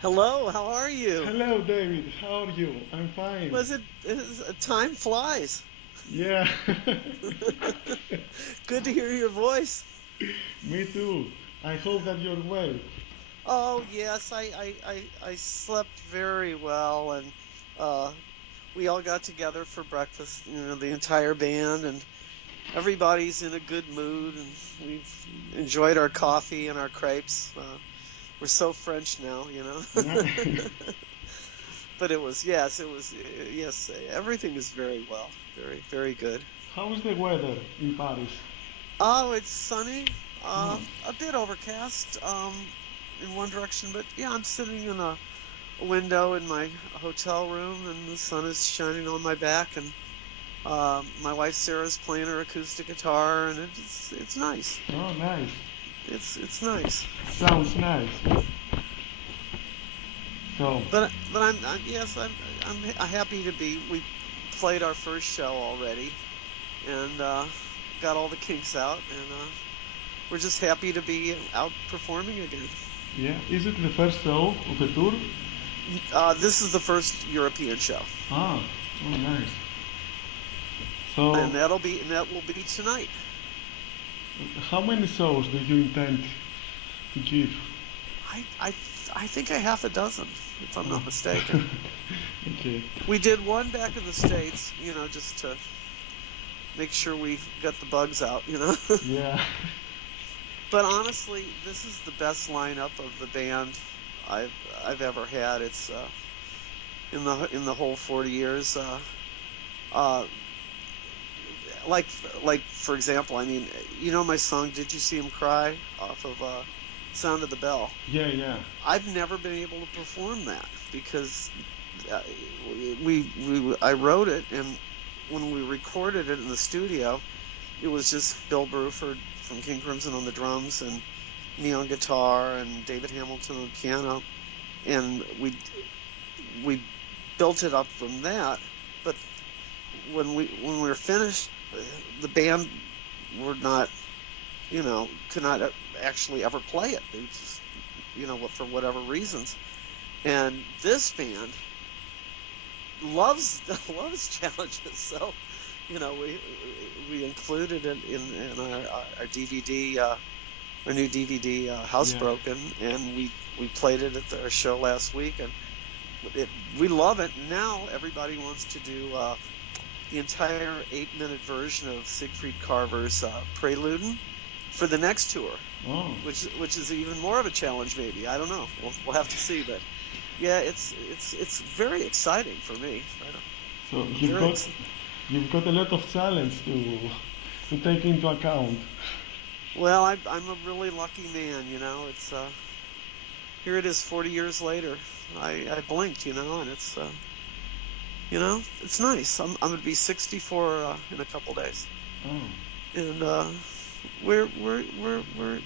Hello, how are you? Hello, David. How are you? I'm fine. Time flies. Yeah. Good to hear your voice. Me too. I hope that you're well. Oh yes, I slept very well, and uh we all got together for breakfast, the entire band, and everybody's in a good mood, and we've enjoyed our coffee and our crepes. We're so French now. But yes, everything is very well. Very, very good. How is the weather in Paris? Oh, it's sunny. Oh, A bit overcast, in one direction, but yeah, I'm sitting in a window in my hotel room, and the sun is shining on my back, and my wife Sarah's playing her acoustic guitar, and it's nice. oh, nice. It's nice. Sounds nice. So, But I'm happy to be. We played our first show already, and got all the kinks out, and we're just happy to be out performing again. yeah, is it the first show of the tour? This is the first European show, Ah, oh, nice. So, and that will be tonight. how many shows do you intend to give? I I I think a half a dozen, if I'm Oh. not mistaken. Okay. We did one back in the States, just to make sure we got the bugs out. Yeah. But honestly, this is the best lineup of the band I've I've ever had. It's in the whole 40 years. Uh, like like for example, I mean, my song "Did You See Him Cry" off of "Sound of the Bell." Yeah, yeah. I've never been able to perform that because uh, I wrote it, and when we recorded it in the studio, it was just Bill Bruford from King Crimson on the drums, and me on guitar, and David Hamilton on piano, and we built it up from that. But when we were finished, the band were not, could not actually ever play it. They just, for whatever reasons. And this band loves loves challenges. So, we included it in our DVD, our new DVD, Yeah. Housebroken, and we played it at our show last week, and it, we love it. Now everybody wants to do the entire 8-minute version of Siegfried Carver's Preludin for the next tour, Oh. which is even more of a challenge. Maybe, I don't know. We'll have to see. But yeah, it's very exciting for me. So I'm you've very got you've got a lot of challenge to take into account. well. I'm a really lucky man. It's here it is 40 years later. I blinked, and it's nice. I'm gonna be 64 in a couple days, Oh. and we're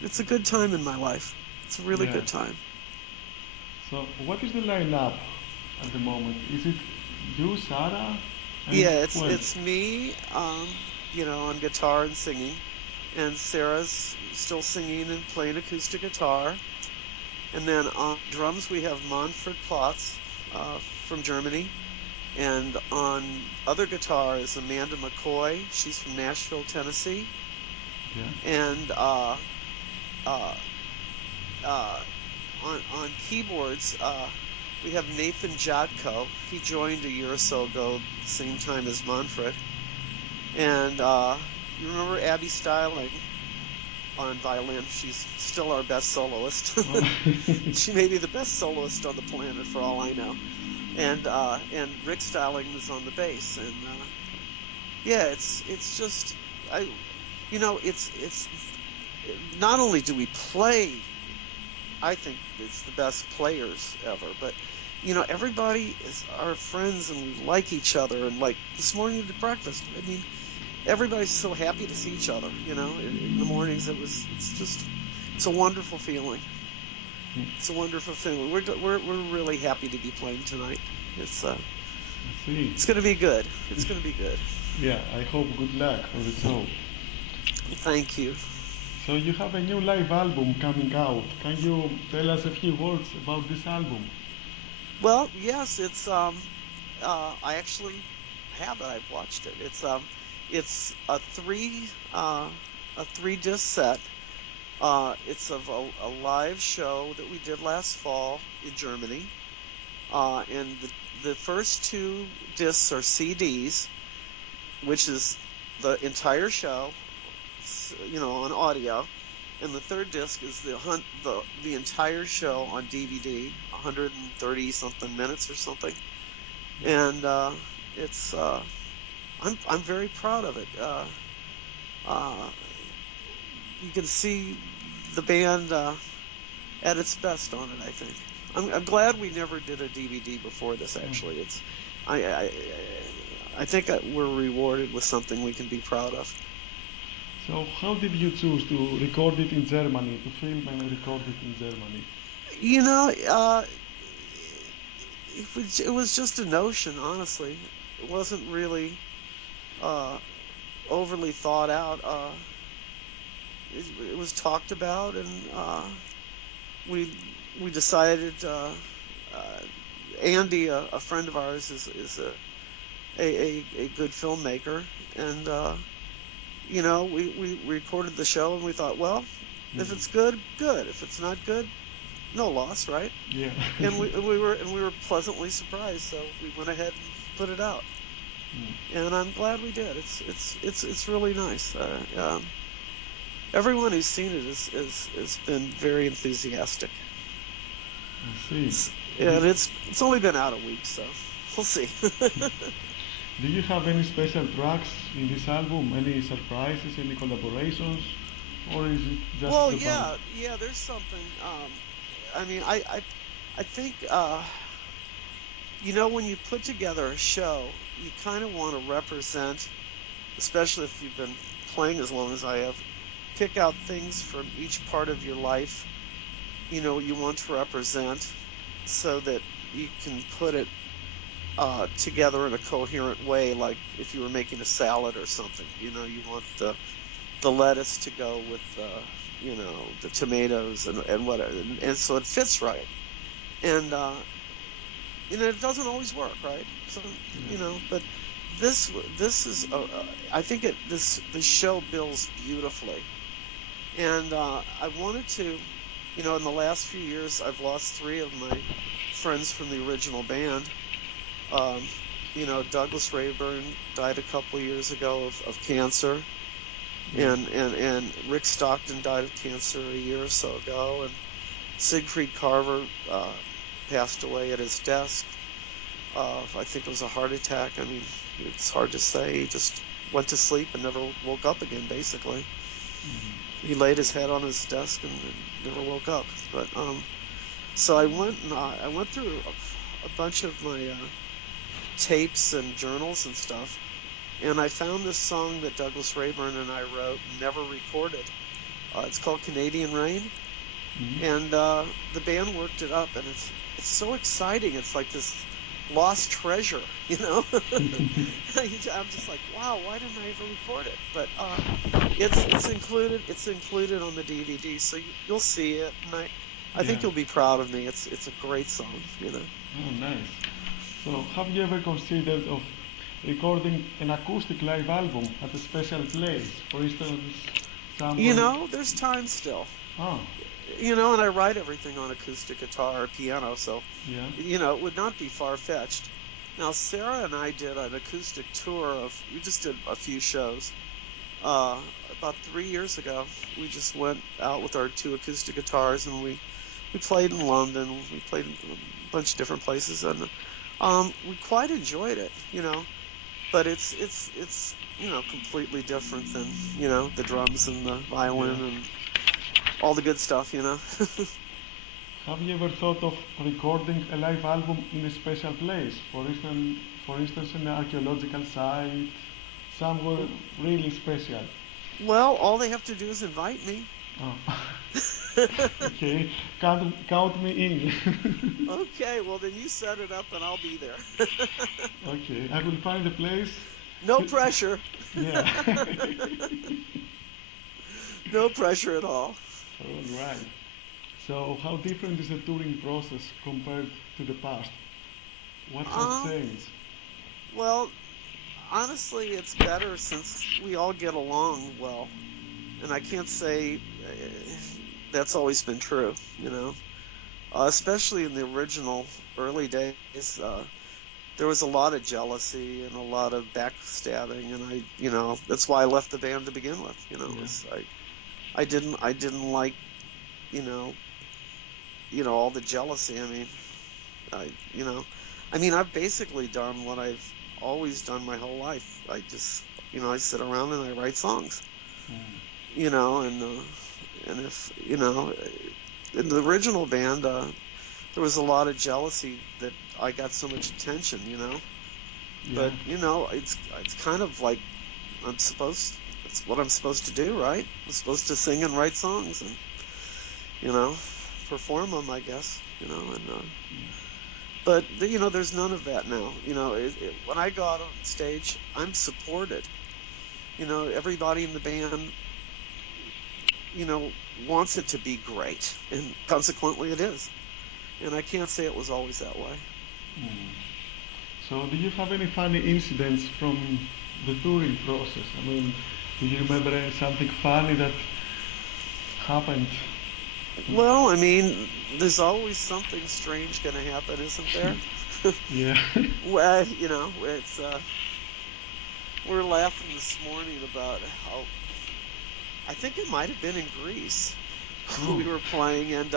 it's a good time in my life. It's a really Yeah. good time. So what is the lineup at the moment? Is it you, Sarah, and Yeah, who else? it's me, on guitar and singing, and Sarah's still singing and playing acoustic guitar. And then on drums we have Manfred Plotz from Germany, and on other guitar is Amanda McCoy. She's from Nashville, Tennessee, Yeah. and uh, uh, on keyboards we have Nathan Jodko. He joined a year or so ago, same time as Manfred. And you remember Abby Styling on violin? She's still our best soloist. Oh. She may be the best soloist on the planet for all I know. And Rick Styling is on the bass. And yeah, it's just I it's not only do we play, I think it's the best players ever, but everybody is our friends, and we like each other. And like this morning at breakfast, I mean, everybody's so happy to see each other. In the mornings, it's a wonderful feeling. It's a wonderful feeling. We're really happy to be playing tonight. It's uh I see. it's gonna be good. It's gonna be good. Yeah, I hope good luck for the show. Thank you. So you have a new live album coming out. Can you tell us a few words about this album? Well, yes, I actually have it. I've watched it. It's a three disc set. It's of a live show that we did last fall in Germany. And the first two discs are CDs, which is the entire show, on audio. And the third disc is the entire show on DVD, 130 something minutes or something. And it's I'm very proud of it. Uh, you can see the band at its best on it, I think. I'm glad we never did a DVD before this. Actually, I I, I think we're rewarded with something we can be proud of. So how did you choose to record it in Germany, to film and record it in Germany? You know, it was just a notion, honestly. It wasn't really uh, overly thought out. It was talked about, and we we decided. Uh, Andy, a friend of ours, is a good filmmaker, and we recorded the show, and we thought, well, if Mm. it's good, good. If it's not good, no loss, right? Yeah. And we were pleasantly surprised, so we went ahead and put it out, Mm. and I'm glad we did. It's really nice. Everyone who's seen it has been very enthusiastic. I see. And it's only been out a week, so we'll see. Do you have any special tracks in this album? Any surprises, any collaborations? Or is it just Well, the band? yeah, there's something. I mean, I think when you put together a show, you kind of want to represent, especially if you've been playing as long as I have, pick out things from each part of your life, you want to represent, so that you can put it together in a coherent way, like if you were making a salad or something. You want the lettuce to go with the tomatoes and whatever, and so it fits right. And it doesn't always work, right? So but this is I think this show builds beautifully, and I wanted to, in the last few years, I've lost three of my friends from the original band. Um, Douglas Rayburn died a couple of years ago of cancer, Mm. and Rick Stockton died of cancer a year or so ago, and Siegfried Carver passed away at his desk. I think it was a heart attack. I mean, it's hard to say. He just went to sleep and never woke up again, basically. He laid his head on his desk and never woke up. But so I went through a bunch of my tapes and journals and stuff, and I found this song that Douglas Rayburn and I wrote and never recorded. It's called Canadian Rain, Mm. and the band worked it up, and it's so exciting. It's like this lost treasure, you know. I'm just like, wow, why didn't I ever record it? But it's included on the DVD, so you'll see it, and I Yeah. think you'll be proud of me. It's a great song. Oh, nice. So, have you ever considered of recording an acoustic live album at a special place? For instance, someone. There's time still. Oh, And I write everything on acoustic guitar or piano, so yeah. it would not be far-fetched. Now, Sarah and I did an acoustic tour we just did a few shows. Uh, about 3 years ago, we just went out with our two acoustic guitars, and we played in London. We played in a bunch of different places, and we quite enjoyed it. But it's completely different than the drums and the Yeah. violin and all the good stuff. Have you ever thought of recording a live album in a special place? For instance, an archaeological site, somewhere really special. Well, all they have to do is invite me. Oh. Okay, count me in. Okay, well then you set it up and I'll be there. Okay, I will find a place. No pressure. Yeah. No pressure at all. All right. So, how different is the touring process compared to the past? What has Um, changed? well, honestly, it's better since we all get along well, and I can't say that's always been true, especially in the original early days. There was a lot of jealousy and a lot of backstabbing, and that's why I left the band to begin with. Yeah. I didn't like, you know, all the jealousy. I, you know, I've basically done what I've always done my whole life. I sit around and I write songs, Mm. and if, in the original band, there was a lot of jealousy that I got so much attention. Yeah. But, it's kind of like it's what I'm supposed to do, right? I'm supposed to sing and write songs and, you know, perform them, I guess, but there's none of that now. When I go out on stage, I'm supported. Everybody in the band, wants it to be great, and consequently it is. And I can't say it was always that way. Mm. So, do you have any funny incidents from the touring process? I mean, do you remember something funny that happened? Well, there's always something strange going to happen, isn't there? Yeah. Well, it's we're laughing this morning about how I think it might have been in Greece. Oh. We were playing, and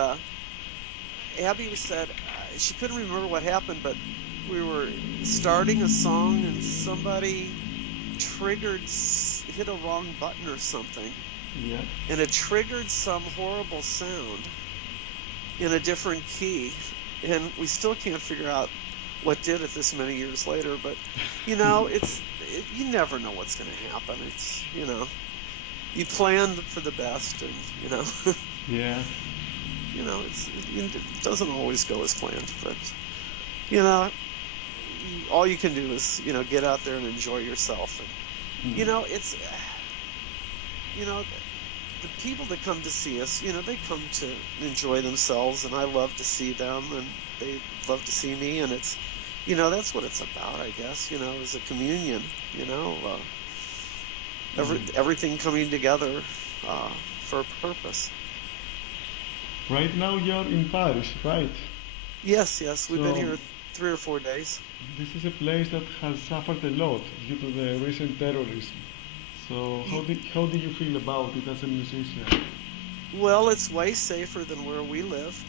Abby said she couldn't remember what happened, but we were starting a song and somebody hit a wrong button or something, Yeah. and it triggered some horrible sound in a different key, and we still can't figure out what did it this many years later. But you never know what's going to happen. You plan for the best, and Yeah. it doesn't always go as planned. But you know, all you can do is get out there and enjoy yourself. And Mm. it's you know the people that come to see us, they come to enjoy themselves, and I love to see them, and they love to see me, and that's what it's about, I guess, as a communion, Mm. everything coming together for a purpose. Right now you're in Paris, right? Yes, yes, we've been So here 3 or 4 days. this is a place that has suffered a lot due to the recent terrorism. So Y- how do you feel about it as a musician? Well, it's way safer than where we live.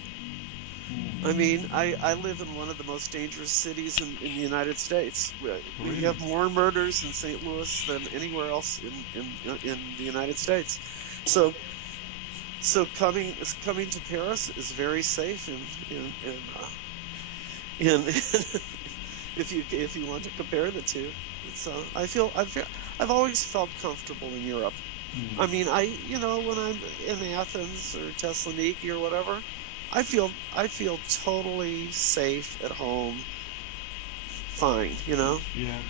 Mm. I live in one of the most dangerous cities in the United States. We Really? have more murders in St. Louis than anywhere else in the United States. So coming to Paris is very safe, in if you want to compare the two. It's I've always felt comfortable in Europe. Mm. When I'm in Athens or Thessaloniki or whatever, I feel totally safe at home, fine, Yeah.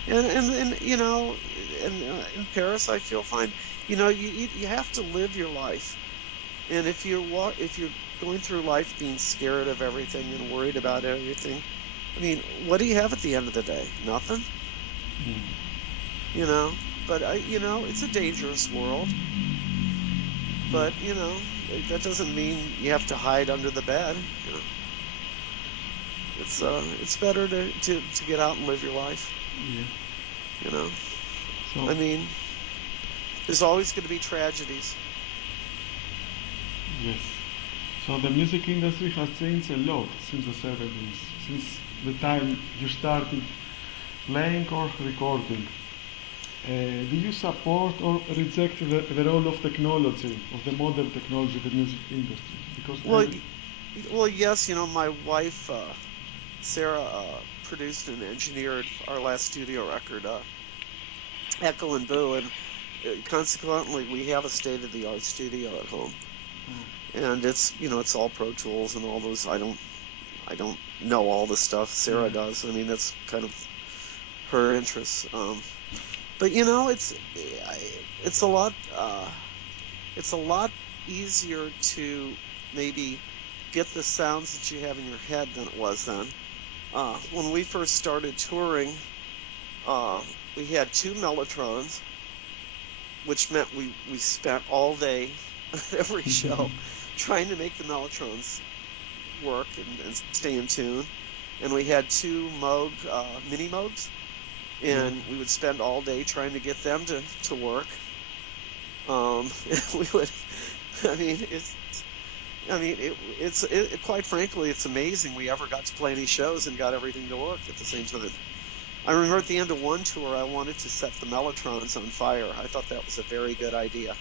and in Paris I feel fine. You have to live your life, and if you're going through life being scared of everything and worried about everything, what do you have at the end of the day? Nothing, Mm. you know. But it's a dangerous world. Yeah. But that doesn't mean you have to hide under the bed. It's better to get out and live your life. Yeah. You know, So I mean, there's always going to be tragedies. yes. So the music industry has changed a lot since the 70s, since the time you started playing or recording. Do you support or reject the role of technology, of the modern technology, in the music industry? Because Well, well, yes. My wife Sarah produced and engineered our last studio record, Echo and Boo, and consequently, we have a state-of-the-art studio at home, and it's all Pro Tools and all those. I don't know all the stuff. Sarah yeah, does. That's kind of her interests. But it's a lot. it's a lot easier to maybe get the sounds that you have in your head than it was then. When we first started touring, uh, we had two Mellotrons, which meant we spent all day at every show trying to make the Mellotrons work and stay in tune. And we had two Moog mini Moogs, Yeah. and we would spend all day trying to get them to work. We would, I mean, quite frankly, it's amazing we ever got to play any shows and got everything to work at the same time. I remember at the end of one tour, I wanted to set the Mellotrons on fire. I thought that was a very good idea.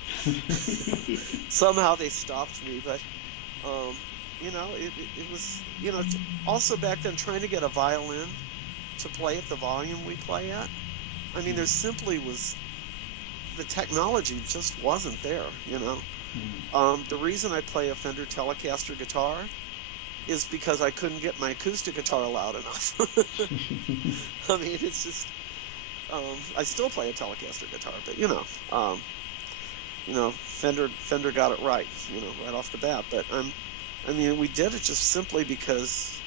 Somehow they stopped me, but it was, also back then trying to get a violin to play at the volume we play at. I mean, there simply was, the technology just wasn't there. The reason I play a Fender Telecaster guitar is because I couldn't get my acoustic guitar loud enough. I mean, it's just, I still play a Telecaster guitar, but Fender got it right, right off the bat. But I mean, we did it just simply because,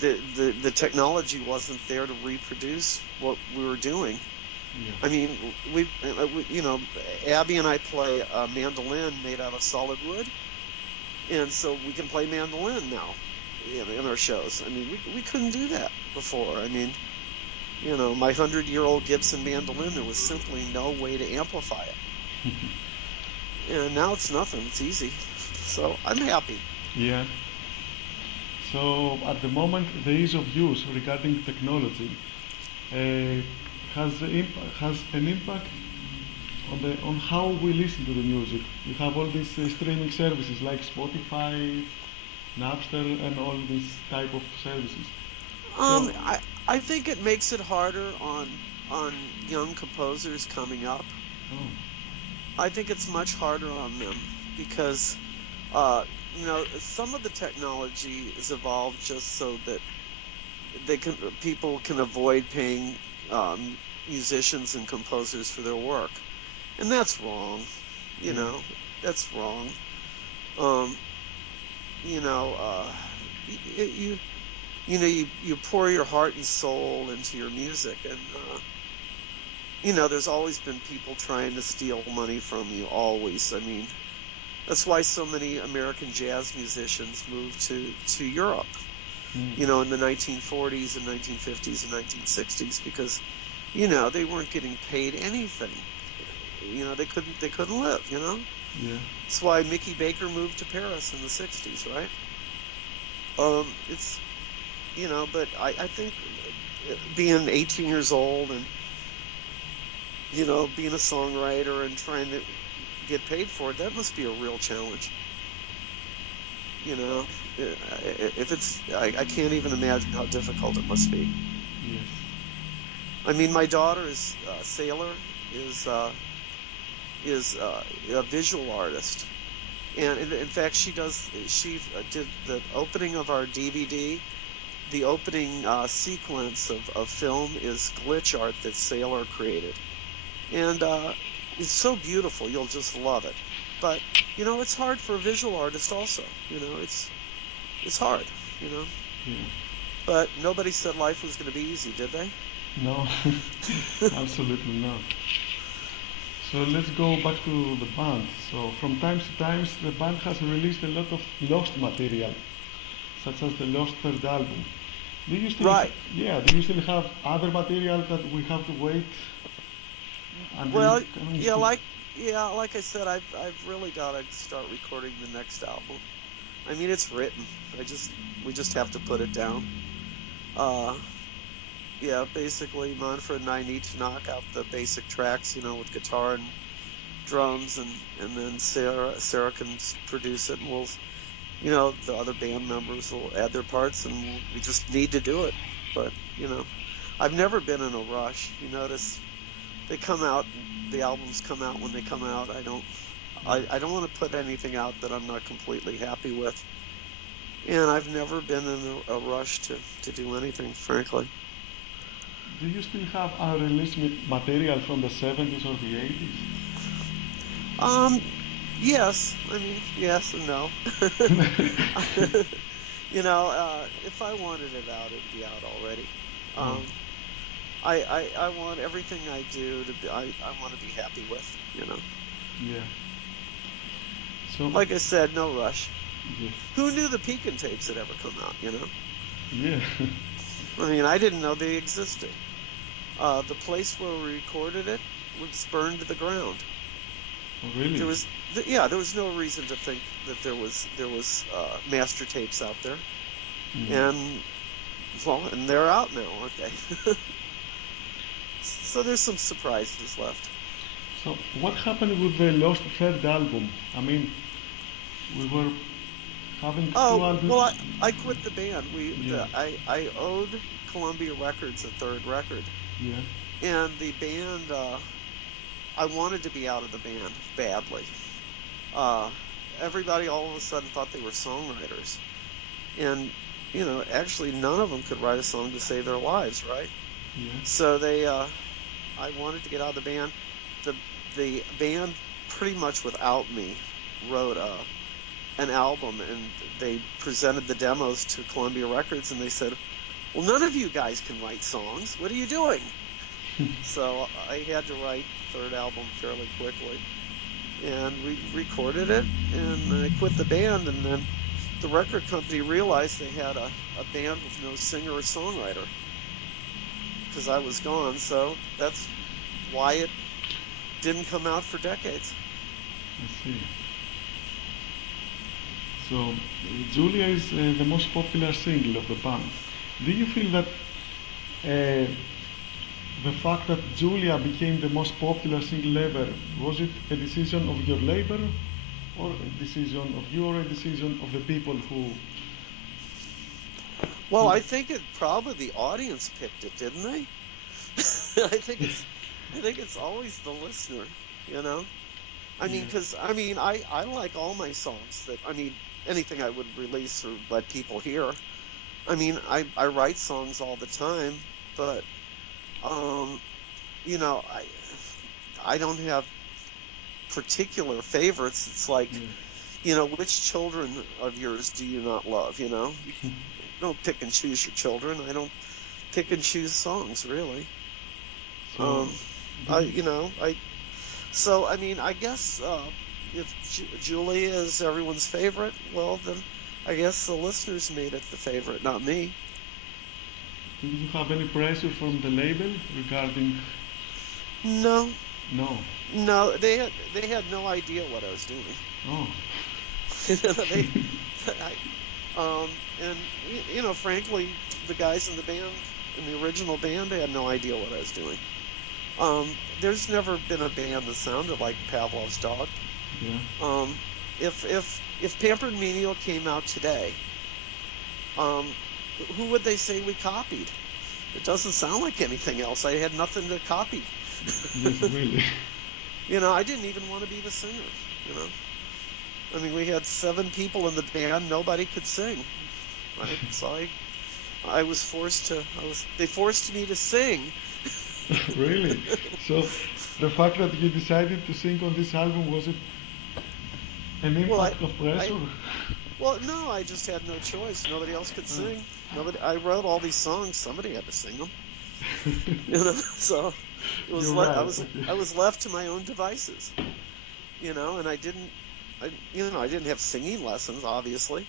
the technology wasn't there to reproduce what we were doing. Yeah. I mean, Abby and I play a mandolin made out of solid wood, and so we can play mandolin now in our shows. I mean, we couldn't do that before. I mean, my 100-year-old Gibson mandolin, there was simply no way to amplify it. And now it's nothing. It's easy. So I'm happy. Yeah. So at the moment, the ease of use regarding technology uh, has an impact on how we listen to the music. You have all these streaming services like Spotify, Napster, and all these type of services. So, I think it makes it harder on young composers coming up. oh, I think it's much harder on them because some of the technology is evolved just so that people can avoid paying musicians and composers for their work, and that's wrong. You yeah, know, that's wrong. Um, you know, you you pour your heart and soul into your music, and there's always been people trying to steal money from you. Always. I mean, that's why so many American jazz musicians moved to Europe. mm, In the 1940s and 1950s and 1960s, because they weren't getting paid anything. They couldn't live. yeah, That's why Mickey Baker moved to Paris in the 60s, right? It's but I think being 18 years old and being a songwriter and trying to get paid for it, that must be a real challenge. You know, if I can't even imagine how difficult it must be. yes, I mean, my daughter is Sailor is a visual artist, and in fact, she did the opening of our DVD. The opening sequence of film is glitch art that Sailor created, and it's so beautiful. You'll just love it. But it's hard for a visual artist also. It's hard. You know. yeah. But nobody said life was going to be easy, did they? No, absolutely not. So let's go back to the band. So from time to time, the band has released a lot of lost material, such as the Lost Third album. Do you still, Right. yeah, do you still have other material that we have to wait until Well, it comes yeah, to? like I said, I've really got to start recording the next album. I mean, it's written. We just have to put it down. Uh, yeah, basically, Manfred and I need to knock out the basic tracks, with guitar and drums, and then Sarah can produce it, and the other band members will add their parts, and we just need to do it. But I've never been in a rush. You notice they come out, the albums come out when they come out. I don't want to put anything out that I'm not completely happy with, and I've never been in a rush to do anything, frankly. do you still have unreleased material from the 70s or the 80s? Um, yes. I mean, yes and no. If I wanted it out, it'd be out already. Oh, Um, I want everything I do to be, I want to be happy with. yeah. So, Like I said, no rush. yes. Who knew the Pekin tapes had ever come out? Yeah. I mean, I didn't know they existed. The place where we recorded it was burned to the ground. Oh, really? There was no reason to think that there was master tapes out there. Mm. And well, and they're out now, aren't they? So there's some surprises left. So, what happened with the lost third album? I mean, we were having two Oh, albums. well, I quit the band. Yeah, I owed Columbia Records a third record, yeah, and the band I wanted to be out of the band badly. Uh, Everybody all of a sudden thought they were songwriters, and actually none of them could write a song to save their lives, right? yeah. So I wanted to get out of the band. The the band pretty much without me wrote an album, and they presented the demos to Columbia Records, and they said, "Well, none of you guys can write songs. What are you doing?" So I had to write the third album fairly quickly, and we recorded it, and I quit the band, and then the record company realized they had a band with no singer or songwriter because I was gone. So that's why it didn't come out for decades. I see. So, Julia is the most popular single of the band. Do you feel that the fact that Julia became the most popular single ever, was it a decision of your label, or a decision of you, or a decision of the people Well, who I think it probably the audience picked it, didn't they? I think it's always the listener, you know? I mean, yeah, because I like all my songs anything I would release or let people hear. I mean, I write songs all the time, but um, I don't have particular favorites. It's like, yeah. which children of yours do you not love? You don't pick and choose your children. I don't pick and choose songs, really. So, Um, do I you, you know I So I mean, I guess if Julia is everyone's favorite, well then I guess the listeners made it the favorite, not me. do you have any pressure from the label regarding? No, No. no, they had no idea what I was doing. Oh. They, and frankly, the guys in the band, in the original band, they had no idea what I was doing. There's never been a band that sounded like Pavlov's Dog. Yeah. Um, if Pampered Menial came out today, um, who would they say we copied? It doesn't sound like anything else. I had nothing to copy. Yes, really. I didn't even want to be the singer. You know, I mean, we had 7 people in the band. Nobody could sing. So I was forced to. They forced me to sing. Really. So, the fact that you decided to sing on this album, was it an Well, impact of I, pressure? well, no, I just had no choice. Nobody else could sing. Nobody. I wrote all these songs. Somebody had to sing them. So it was. You're right. Okay. I was left to my own devices. And I didn't have singing lessons, obviously.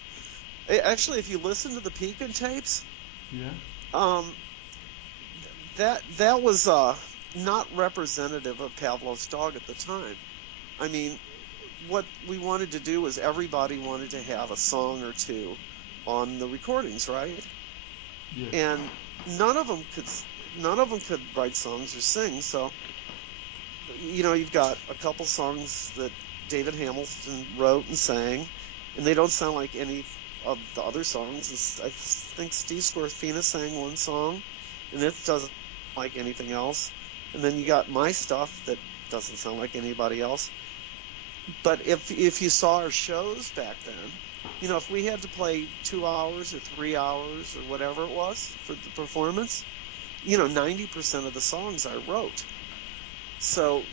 Actually, if you listen to the Pekin tapes, Yeah. um, that was not representative of Pavlov's Dog at the time. I mean, what we wanted to do was everybody wanted to have a song or two on the recordings, right? Yes. And none of them could write songs or sing. So, you've got a couple songs that David Hamilton wrote and sang, and they don't sound like any of the other songs. I think Steve Scorfina sang one song, and it doesn't sound like anything else. And then you got my stuff that doesn't sound like anybody else. But if you saw our shows back then, if we had to play 2 hours or 3 hours or whatever it was for the performance, 90% of the songs I wrote. So,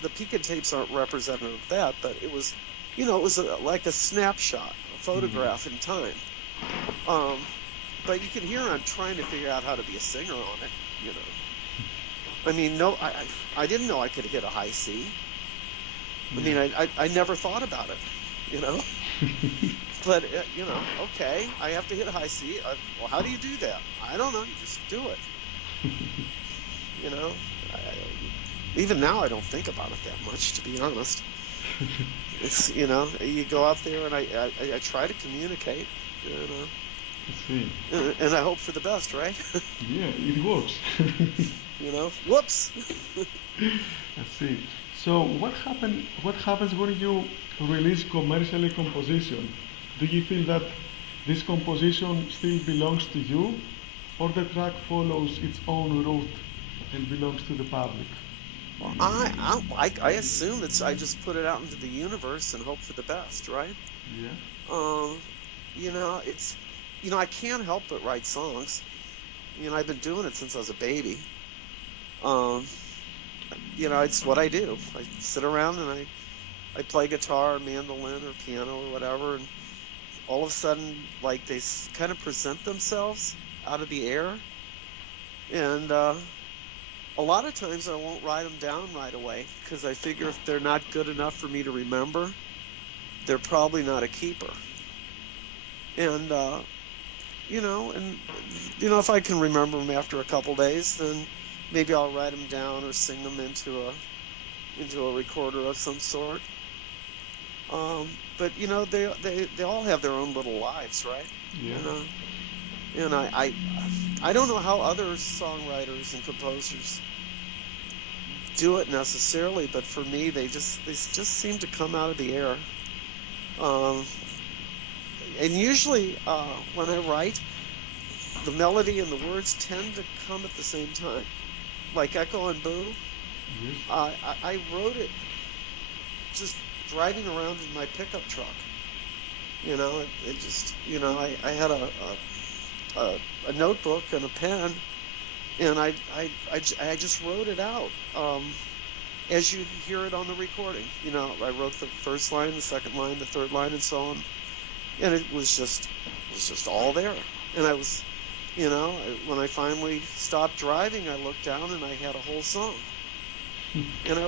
the Pika tapes aren't representative of that, but it was, like a snapshot, a Mm. photograph in time. Um, but you can hear I'm trying to figure out how to be a singer on it. I mean, no, I didn't know I could hit a high C. I Yeah. mean, I never thought about it, you know. But okay, I have to hit a high C. Well, how do you do that? I don't know. You just do it. You know, even now I don't think about it that much, to be honest. It's you go out there and I try to communicate, I see. and I hope for the best, right? Yeah, it works. Whoops. I see. So what happens when you release commercially composition? Do you feel that this composition still belongs to you, or the track follows its own route and belongs to the public? Well, I assume I just put it out into the universe and hope for the best, right? Yeah. Um, it's I can't help but write songs. I've been doing it since I was a baby. Um, it's what I do. I sit around and I play guitar, or mandolin, or piano, or whatever, and all of a sudden, like they kind of present themselves out of the air, and a lot of times I won't write them down right away because I figure if they're not good enough for me to remember, they're probably not a keeper. And if I can remember them after a couple days, then maybe I'll write them down or sing them into a recorder of some sort. But they all have their own little lives, right? Yeah. And I don't know how other songwriters and composers do it necessarily, but for me, they just seem to come out of the air. Um, and usually, when I write, the melody and the words tend to come at the same time. Like Echo and Boo, Yes. I wrote it just driving around in my pickup truck. It just, I had a notebook and a pen, and I just wrote it out. As you hear it on the recording. I wrote the first line, the second line, the third line, and so on, and it was just all there. And when I finally stopped driving, I looked down and I had a whole song, and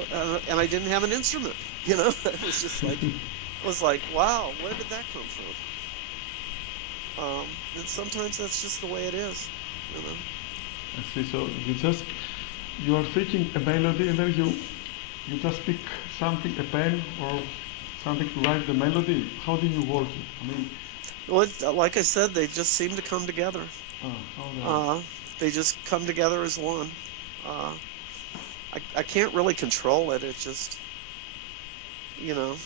I didn't have an instrument. It was just like, I was like, wow, where did that come from? And sometimes that's just the way it is. You know. I see. So you are thinking a melody and then you just pick something, a pen or something to write the melody. How do you work it? I mean, Well, like I said, they just seem to come together. all right. Uh, they just come together as one. Uh, I can't really control it. It just, you know,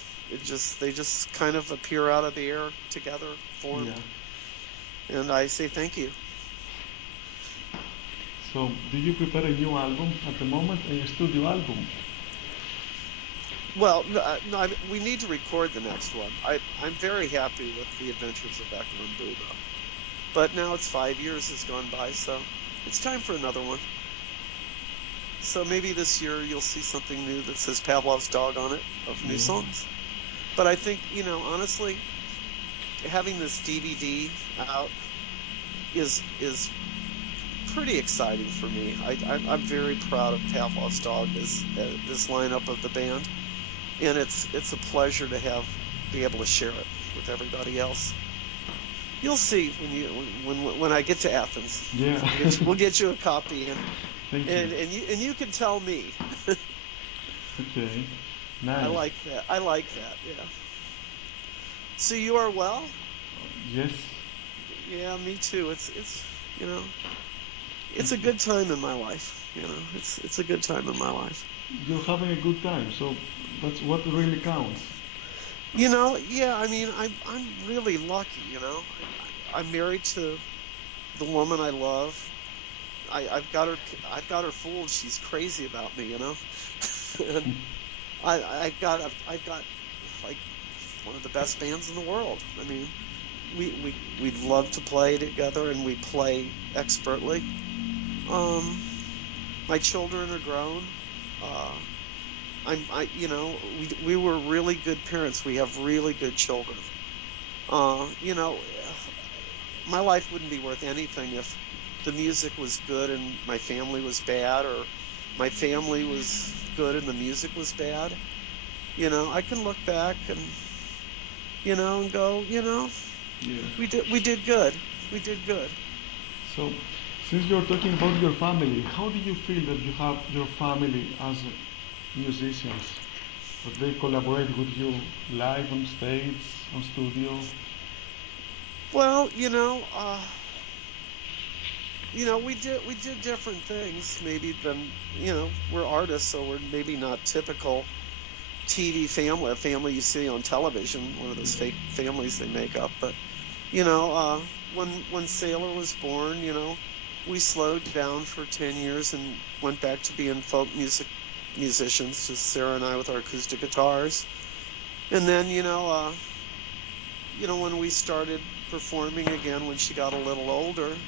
they just kind of appear out of the air together, Yeah. formed, and I say thank you. So do you prepare a new album at the moment, a studio album? Well, no, we need to record the next one. I'm very happy with the Adventures of Echo and Boo, though. But now it's 5 years has gone by, so it's time for another one. So maybe this year you'll see something new that says Pavlov's Dog on it of new Yeah. songs. But I think, honestly, having this DVD out is pretty exciting for me. I'm very proud of Pavlov's Dog, this lineup of the band, and it's a pleasure to be able to share it with everybody else. You'll see when I get to Athens. Yeah. We'll get you a copy, and Thank you. and and you and you can tell me. Okay. I Nice. like that. I like that. Yeah. So you are well? Yes. Yeah, me too. You know, it's a good time in my life. It's a good time in my life. You're having a good time, so that's what really counts. Yeah. I mean, I'm really lucky. I'm married to the woman I love. I've got her fooled. She's crazy about me. And I've got like one of the best bands in the world. I mean, we love to play together, and we play expertly. Um, my children are grown. Uh, we were really good parents. We have really good children. Uh, you know, my life wouldn't be worth anything if the music was good and my family was bad, or my family was good and the music was bad. I can look back and and go, Yeah. we did good. We did good. So, since you're talking about your family, how do you feel that you have your family as musicians? That they collaborate with you live on stage, on studio? Well, we did different things maybe than, we're artists, so we're maybe not typical TV family, a family you see on television, one of those fake families they make up. But when Sailor was born, we slowed down for 10 years and went back to being folk musicians, just Sarah and I with our acoustic guitars. And then, when we started performing again when she got a little older,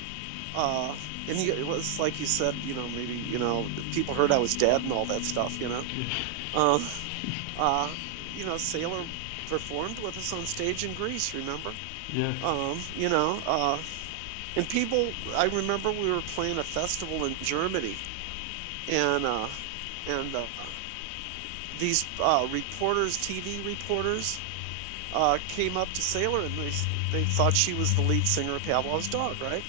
uh, and it was like you said, maybe, people heard I was dead and all that stuff. Uh, uh, Sailor performed with us on stage in Greece, remember? Yes. Um, you know, uh, and I remember we were playing a festival in Germany, and these TV reporters, came up to Sailor, and they thought she was the lead singer of Pavlov's Dog, right?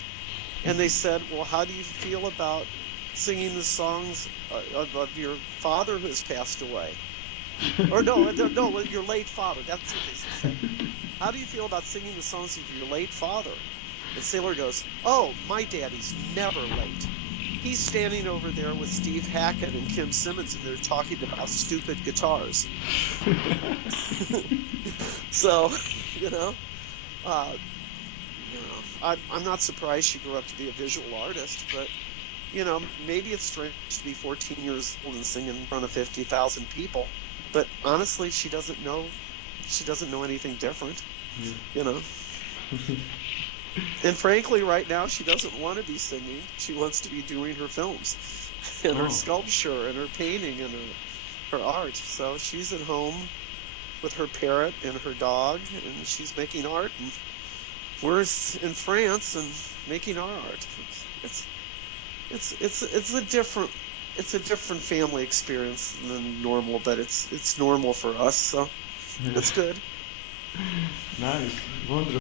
And they said, "Well, how do you feel about singing the songs of your father who has passed away?" Or no, no, no, well, your late father. That's what they said. "How do you feel about singing the songs of your late father?" And Sailor goes, "Oh, my daddy's never late. He's standing over there with Steve Hackett and Kim Simmons, and they're talking about stupid guitars." So, you know, uh, I'm not surprised she grew up to be a visual artist, but maybe it's strange to be 14 years old and sing in front of 50,000 people. But honestly, she doesn't know. She doesn't know anything different. Yeah. You know. And frankly, right now, she doesn't want to be singing. She wants to be doing her films and her Oh, sculpture and her painting and her art. So she's at home with her parrot and her dog, and she's making art. And we're in France and making our art. It's it's a different family experience than normal, but it's normal for us. So yeah. it's good. Nice. Wonderful.